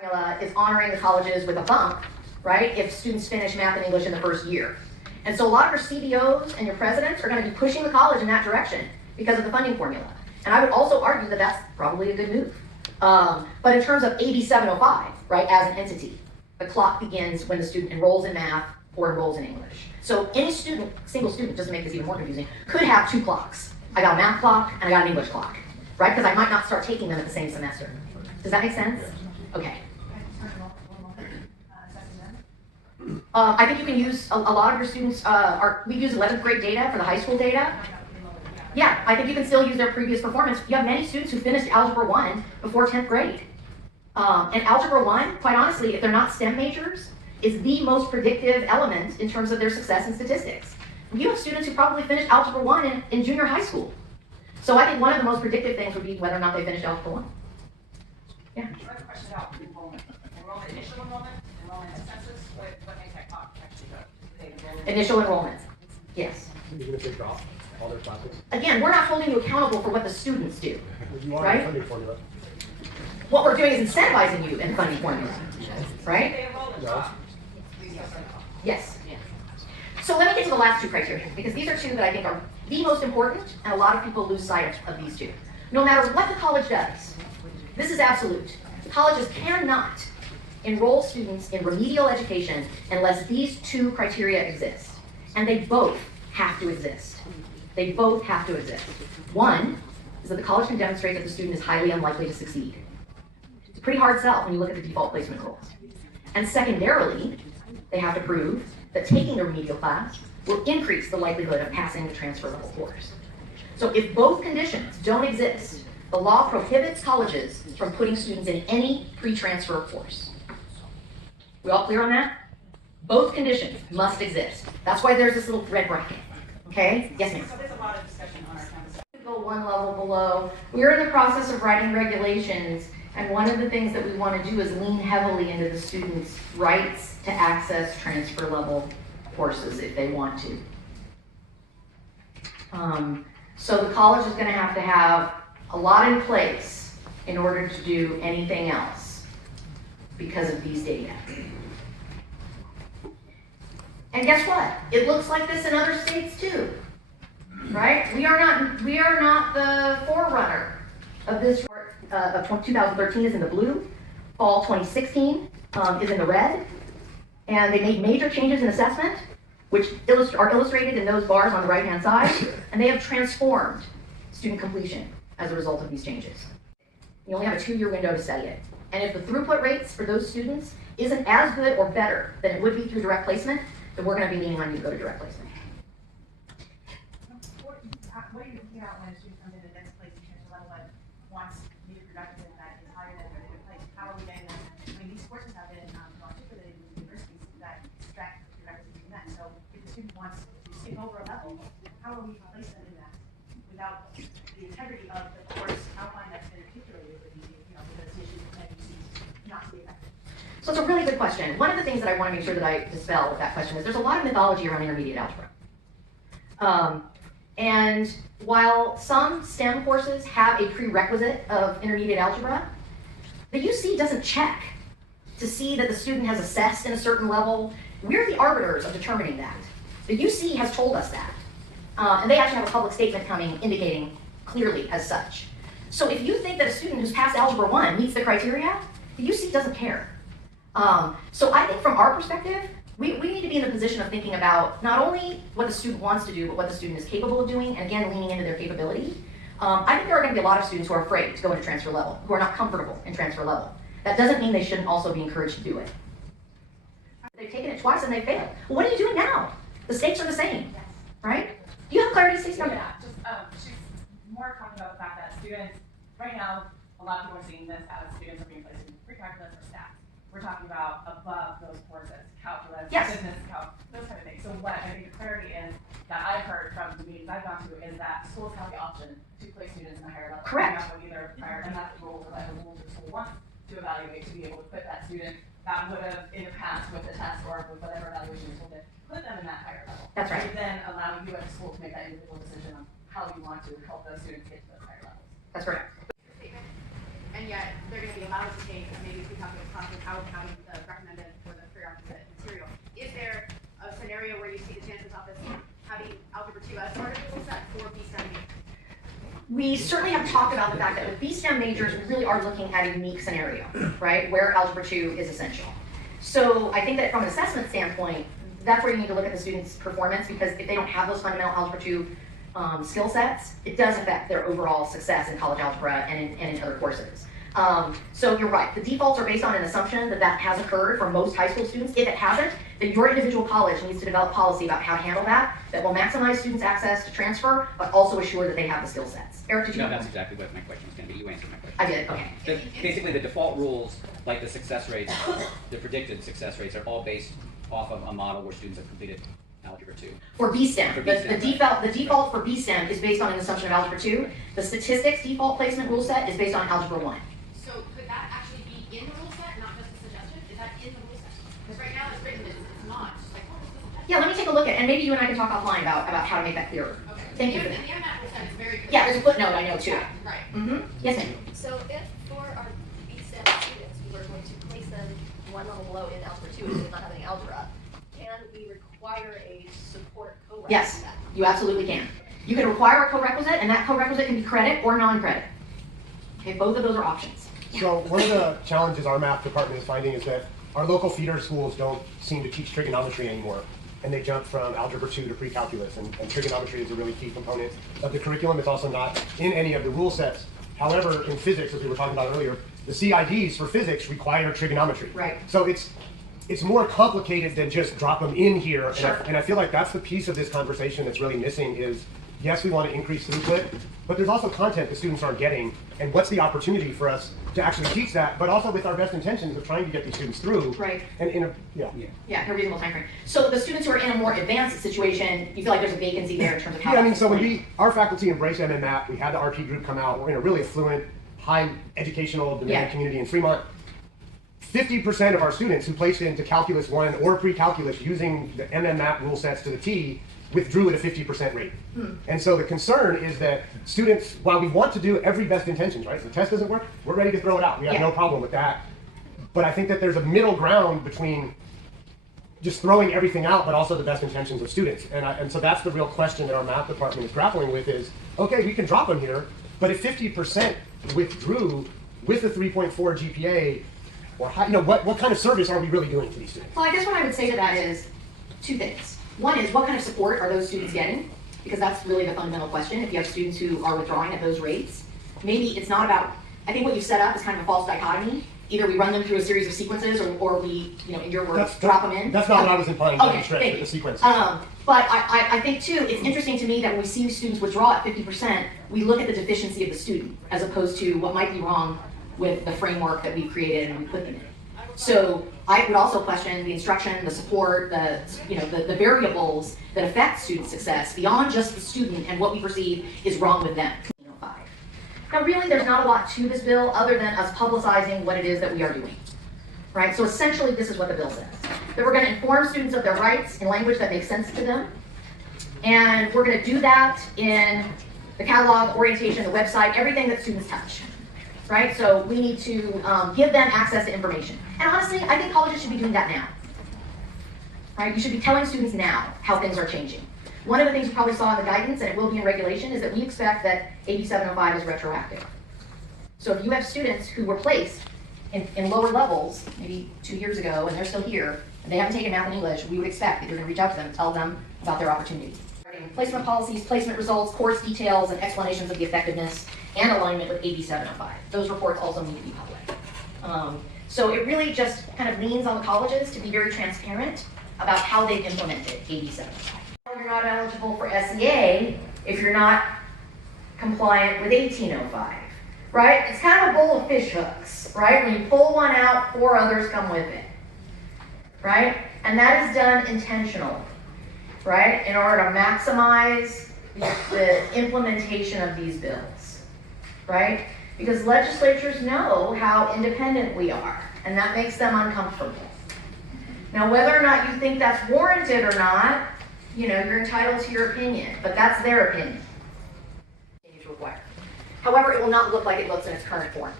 Formula is honoring the colleges with a bump, right, if students finish math and English in the first year. And so a lot of your CBOs and your presidents are going to be pushing the college in that direction because of the funding formula. And I would also argue that that's probably a good move. But in terms of AB 705, right, as an entity, the clock begins when the student enrolls in math or enrolls in English. So any student, single student, just to make this even more confusing, could have two clocks. I got a math clock and I got an English clock, right? Because I might not start taking them at the same semester. Does that make sense? Okay. I think you can use, a lot of your students, we use 11th grade data for the high school data. Yeah, I think you can still use their previous performance. You have many students who finished Algebra 1 before 10th grade. And Algebra 1, quite honestly, if they're not STEM majors, is the most predictive element in terms of their success in statistics. You have students who probably finished Algebra 1 in junior high school. So I think one of the most predictive things would be whether or not they finished Algebra 1. Yeah? I have a question about enrollment. Enrollment, initial enrollment census, what makes that clock actually go? Initial enrollment, yes. Even if they drop all their classes? Again, we're not holding you accountable for what the students do, You are right? the funding formula. What we're doing is incentivizing you in funding formula, right? They enroll in No. job. Yes. So let me get to the last two criteria, because these are two that I think are the most important, and a lot of people lose sight of these two. No matter what the college does, this is absolute. Colleges cannot enroll students in remedial education unless these two criteria exist. And they both have to exist. They both have to exist. One is that the college can demonstrate that the student is highly unlikely to succeed. It's a pretty hard sell when you look at the default placement rules. And secondarily, they have to prove that taking the remedial class will increase the likelihood of passing the transfer level course. So if both conditions don't exist, the law prohibits colleges from putting students in any pre-transfer course. We all clear on that? Both conditions must exist. That's why there's this little red bracket. Okay? Yes, ma'am? So there's a lot of discussion on our campus. Go one level below. We're in the process of writing regulations, and one of the things that we want to do is lean heavily into the students' rights to access transfer level courses if they want to. So the college is going to have a lot in place in order to do anything else because of these data. And guess what? It looks like this in other states too, right? We are not the forerunner of this. Of 2013 is in the blue, fall 2016 is in the red, and they made major changes in assessment, which are illustrated in those bars on the right-hand side, and they have transformed student completion as a result of these changes. You only have a 2-year window to study it. And if the throughput rates for those students isn't as good or better than it would be through direct placement, then we're going to be leaning on you to go to direct placement. What are you thinking about when a student comes in and next place in transfer level but wants to be productive in that is higher than their different place? How are we getting them? I mean, these courses have been articulated in universities that extract prerequisites from that. So if the student wants to skip over a level, how are we placing them in that without the integrity of the course outline that's been articulated with the, with the issues that you see not to be effective? So it's a really good question. One of the things that I want to make sure that I dispel with that question is there's a lot of mythology around intermediate algebra. And while some STEM courses have a prerequisite of intermediate algebra, the UC doesn't check to see that the student has assessed in a certain level. We're the arbiters of determining that. The UC has told us that. And they actually have a public statement coming indicating clearly as such. So if you think that a student who's passed Algebra 1 meets the criteria, the UC doesn't care. So I think from our perspective, we need to be in the position of thinking about not only what the student wants to do, but what the student is capable of doing, and again, leaning into their capability. I think there are going to be a lot of students who are afraid to go into transfer level, who are not comfortable in transfer level. That doesn't mean they shouldn't also be encouraged to do it. They've taken it twice and they failed. Well, what are you doing now? The stakes are the same, right? Do you have clarity, Stacey? Yeah, just she's more talking about the fact that students, right now, a lot of people are seeing this as students are being placed in pre-calculus or stats. We're talking about above those courses, calculus, Yes. business, those kind of things. So what I think the clarity is that I've heard from the meetings I've gone to is that schools have the option to place students in a higher level. Correct. Either prior, and that's the rule that the rules the school wants to evaluate to be able to put that student that would have in the past with the test or with whatever evaluation you told them, put them in that higher level. That's right. And then allowing you as a school to make that individual decision on how you want to help those students get to those higher levels. That's correct. And yet they're going to be allowed to take maybe if we have a how the recommended for the prerequisite material. Is there a scenario where you see the chancellor's office having algebra 2 as part of the rule set for BSTEM majors? We certainly have talked about the fact that with BSTEM majors, we really are looking at a unique scenario, right, where algebra 2 is essential. So I think that from an assessment standpoint, that's where you need to look at the student's performance, because if they don't have those fundamental algebra 2 skill sets, it does affect their overall success in college algebra and in other courses. So you're right, the defaults are based on an assumption that that has occurred for most high school students. If it hasn't, then your individual college needs to develop policy about how to handle that will maximize students' access to transfer, but also assure that they have the skill sets. Eric, did you? No, that's exactly what my question was going to be. You answered my question. I did, okay. Basically, the default rules, like the success rates, the predicted success rates, are all based off of a model where students have completed algebra 2. For BSTEM, For the BSTEM, the default for BSTEM is based on an assumption of algebra 2. The statistics default placement rule set is based on algebra 1. So could that actually be in the rule set, not just a suggestion? Is that in the rule set? Because right now it's written as it's not. It's like, oh, this isn't. Yeah, let me take a look at, and maybe you and I can talk offline about how to make that clearer. Okay. Thank you for The that. MMAT rule set is very clear. Yeah, there's a footnote I know too. Right. Yes, ma'am. So if for our BSTEM students, we were going to place them one level below in algebra 2 and not having algebra, can we require a support co-requisite? Yes, you absolutely can. You can require a co-requisite, and that co-requisite can be credit or non-credit. Okay, both of those are options. So one of the challenges our math department is finding is that our local feeder schools don't seem to teach trigonometry anymore. And they jump from algebra 2 to pre-calculus, and trigonometry is a really key component of the curriculum. It's also not in any of the rule sets. However, in physics, as we were talking about earlier, the CIDs for physics require trigonometry. Right. So it's more complicated than just drop them in here. Sure. And I feel like that's the piece of this conversation that's really missing is, yes, we want to increase throughput, but there's also content the students aren't getting, and what's the opportunity for us to actually teach that, but also with our best intentions of trying to get these students through. Right. And in a, Yeah, in a reasonable time frame. So the students who are in a more advanced situation, you feel like there's a vacancy there in terms of how. Yeah, I mean, so when our faculty embraced MMAT, we had the RP group come out. We're in a really affluent, high educational demand community in Fremont. 50% of our students who placed into Calculus 1 or pre-calculus using the MMAT rule sets to the T withdrew at a 50% rate. And so the concern is that students, while we want to do every best intentions, right? The test doesn't work, we're ready to throw it out. We have no problem with that. But I think that there's a middle ground between just throwing everything out, but also the best intentions of students. And so that's the real question that our math department is grappling with is, okay, we can drop them here, but if 50% withdrew with a 3.4 GPA, or high, what kind of service are we really doing to these students? Well, I guess what I would say to that is two things. One is, what kind of support are those students getting? Because that's really the fundamental question. If you have students who are withdrawing at those rates, maybe it's not about, I think what you've set up is kind of a false dichotomy. Either we run them through a series of sequences, or we, in your words, drop them in. That's not what I was implying, okay, stretch with the sequences. But I think too, it's interesting to me that when we see students withdraw at 50%, we look at the deficiency of the student, as opposed to what might be wrong with the framework that we've created and we put them in. So I would also question the instruction, the support, the variables that affect student success beyond just the student and what we perceive is wrong with them. Now really there's not a lot to this bill other than us publicizing what it is that we are doing. Right? So essentially this is what the bill says. That we're going to inform students of their rights in language that makes sense to them. And we're going to do that in the catalog, orientation, the website, everything that students touch. Right? So we need to give them access to information. And honestly, I think colleges should be doing that now. Right? You should be telling students now how things are changing. One of the things you probably saw in the guidance, and it will be in regulation, is that we expect that AB 705 is retroactive. So if you have students who were placed in lower levels, maybe 2 years ago, and they're still here, and they haven't taken math and English, we would expect that you're going to reach out to them and tell them about their opportunities. Placement policies, placement results, course details, and explanations of the effectiveness and alignment with AB 705. Those reports also need to be public. So it really just kind of leans on the colleges to be very transparent about how they've implemented AB 705. You're not eligible for SEA if you're not compliant with 1805, right? It's kind of a bowl of fish hooks, right? When you pull one out, 4 others come with it, right? And that is done intentionally, right? In order to maximize the implementation of these bills, right? Because legislatures know how independent we are, and that makes them uncomfortable. Now, whether or not you think that's warranted or not, you're entitled to your opinion, but that's their opinion. Continue to require. However, it will not look like it looks in its current form.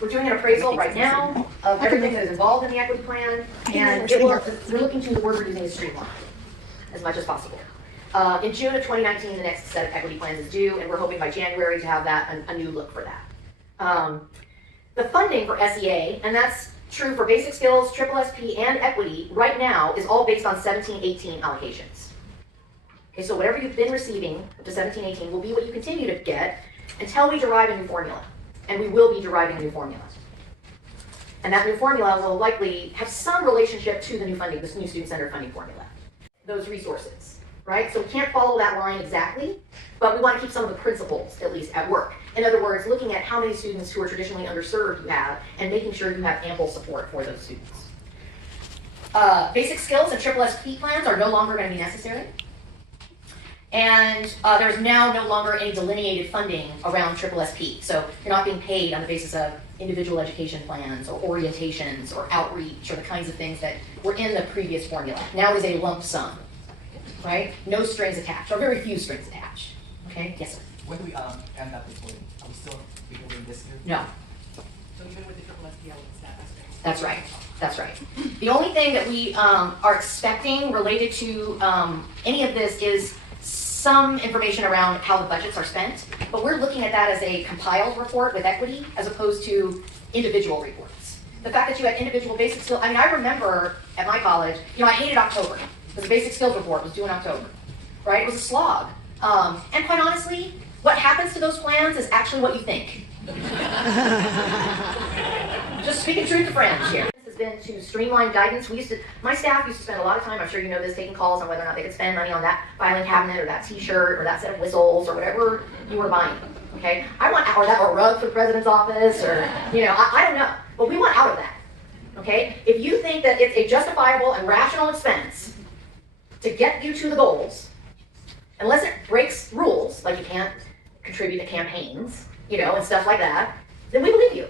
We're doing an appraisal right now of everything that is involved in the equity plan, and we're looking to, the word we're using is streamline as much as possible. In June of 2019, the next set of equity plans is due, and we're hoping by January to have that a new look for that. The funding for SEA, and that's true for basic skills, triple SP, and equity, right now is all based on 17-18 allocations. Okay, so whatever you've been receiving up to 17-18 will be what you continue to get until we derive a new formula. And we will be deriving a new formula. And that new formula will likely have some relationship to the new funding, this new student-centered funding formula. Those resources, right? So we can't follow that line exactly, but we want to keep some of the principles, at least, at work. In other words, looking at how many students who are traditionally underserved you have, and making sure you have ample support for those students. Basic skills and triple SP plans are no longer going to be necessary. And there's now no longer any delineated funding around triple SP. So you're not being paid on the basis of individual education plans or orientations or outreach or the kinds of things that were in the previous formula. Now it is a lump sum, right? No strings attached, or very few strings attached. Okay, yes sir? When do we end up reporting? Are we still reporting this year? No. So even with the triple SP elements, That's right. That's right. The only thing that we are expecting related to any of this is some information around how the budgets are spent, but we're looking at that as a compiled report with equity as opposed to individual reports. The fact that you had individual basic skills, I mean, I remember at my college, I hated October because the basic skills report was due in October, right? It was a slog. And quite honestly, what happens to those plans is actually what you think. Just speaking truth to friends here. Been to streamline guidance. My staff used to spend a lot of time, I'm sure you know this, taking calls on whether or not they could spend money on that filing cabinet or that t-shirt or that set of whistles or whatever you were buying, okay? Or that rug for the president's office or, I don't know. But we want out of that, okay? If you think that it's a justifiable and rational expense to get you to the goals, unless it breaks rules, like you can't contribute to campaigns, and stuff like that, then we believe you.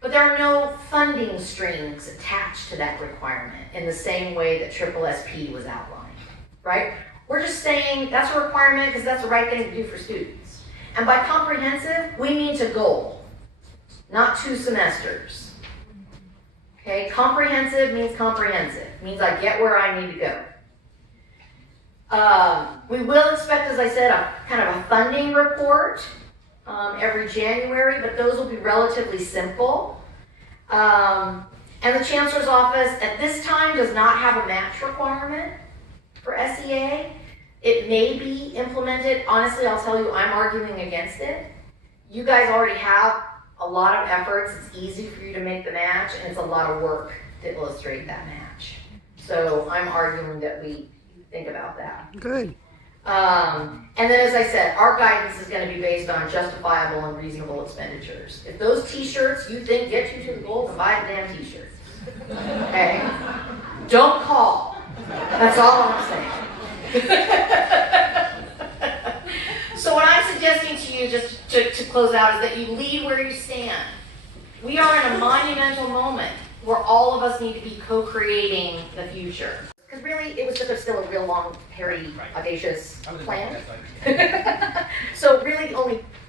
But there are no funding streams attached to that requirement in the same way that triple SP was outlined, right? We're just saying that's a requirement because that's the right thing to do for students. And by comprehensive, we mean to goal, not 2 semesters. Okay, comprehensive means comprehensive. It means I get where I need to go. We will expect, as I said, a kind of a funding report every January, but those will be relatively simple. And the Chancellor's Office at this time does not have a match requirement for SEA. It may be implemented. Honestly, I'll tell you, I'm arguing against it. You guys already have a lot of efforts. It's easy for you to make the match, and it's a lot of work to illustrate that match. So I'm arguing that we think about that. Good. And then, as I said, our guidance is going to be based on justifiable and reasonable expenditures. If those t-shirts you think get you to the goal, then buy the damn t-shirts. Okay? Don't call. That's all I'm saying. So what I'm suggesting to you, just to close out, is that you lead where you stand. We are in a monumental moment where all of us need to be co-creating the future. Because really, it was just still a real long, hairy, audacious plan. So really,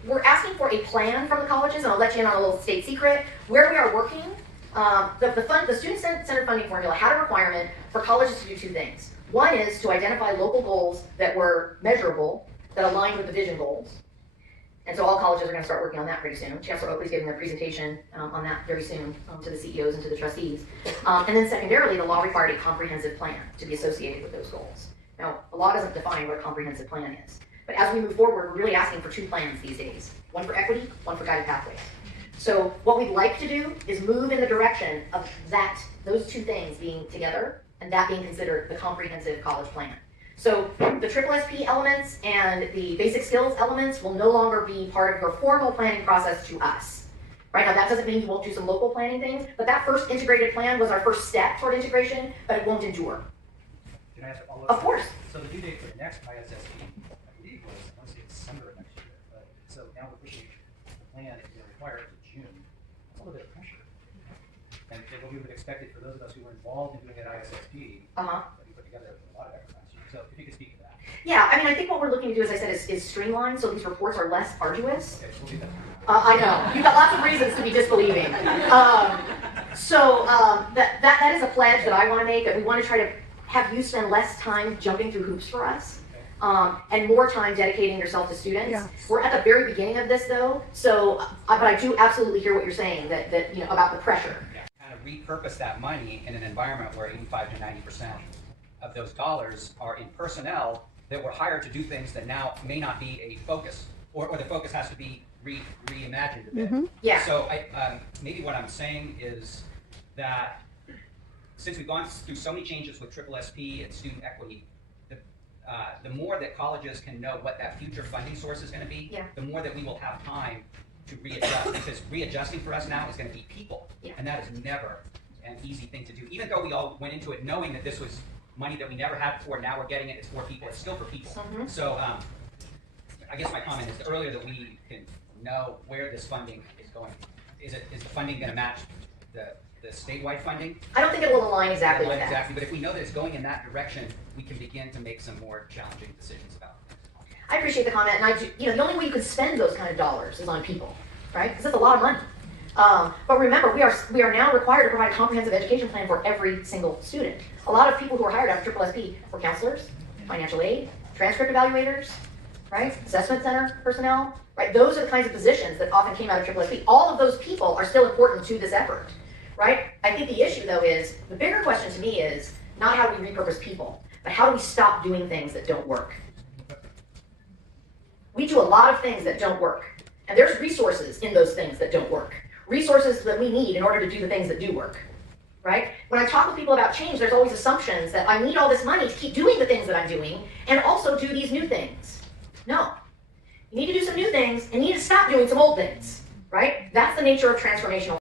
we're asking for a plan from the colleges, and I'll let you in on a little state secret. Where we are working, the student-centered funding formula had a requirement for colleges to do 2 things. One is to identify local goals that were measurable, that aligned with the vision goals. And so all colleges are going to start working on that pretty soon. Chancellor Oakley's giving a presentation on that very soon to the CEOs and to the trustees. And then secondarily, the law required a comprehensive plan to be associated with those goals. Now, the law doesn't define what a comprehensive plan is. But as we move forward, we're really asking for 2 plans these days. One for equity, one for guided pathways. So what we'd like to do is move in the direction of those 2 things being together, and that being considered the comprehensive college plan. So the triple SP elements and the basic skills elements will no longer be part of your formal planning process to us. Right now, that doesn't mean you won't do some local planning things, but that first integrated plan was our first step toward integration, but it won't endure. Can I ask a follow-up? Of course. So the due date for the next ISSP, I believe was, I want to say December of next year. But so now we're pushing the plan is going to require it to June. That's a little bit of pressure. And what we would expect it for those of us who were involved in doing that ISSP, that we put together with a lot of effort last year. So if you could speak to that. Yeah, I mean, I think what we're looking to do, as I said, is streamline, so these reports are less arduous. Okay, we'll do that. I know, you've got lots of reasons to be disbelieving. That is a pledge that I want to make, that we want to try to have you spend less time jumping through hoops for us, and more time dedicating yourself to students. Yeah. We're at the very beginning of this though, so, but I do absolutely hear what you're saying, that you know, about the pressure. Kind of repurpose that money in an environment where 85 to 90% of those dollars are in personnel that were hired to do things that now may not be a focus, or the focus has to be reimagined a bit. Yeah. So maybe what I'm saying is that since we've gone through so many changes with SSSP and student equity, the more that colleges can know what that future funding source is going to be, Yeah. the more that we will have time to readjust, because readjusting for us now is going to be people, Yeah. and that is never an easy thing to do. Even though we all went into it knowing that this was money that we never had before, now we're getting it, it's for people, it's still for people. Mhm. So I guess my comment is the earlier that we can know where this funding is going, is the funding going to match the statewide funding? I don't think it will align exactly with that. Exactly, but if we know that it's going in that direction, we can begin to make some more challenging decisions about it. I appreciate the comment, and I do, you know, the only way you could spend those kind of dollars is on people, right? Because it's a lot of money. But remember, we are now required to provide a comprehensive education plan for every single student. A lot of people who are hired out of SSSP were counselors, financial aid, transcript evaluators, right? Assessment center personnel, right? Those are the kinds of positions that often came out of SSSP. All of those people are still important to this effort, right? I think the issue though is, the bigger question to me is not how do we repurpose people, but how do we stop doing things that don't work? We do a lot of things that don't work, and there's resources in those things that don't work. Resources that we need in order to do the things that do work, right? When I talk with people about change, there's always assumptions that I need all this money to keep doing the things that I'm doing and also do these new things. No. You need to do some new things and you need to stop doing some old things, right? That's the nature of transformational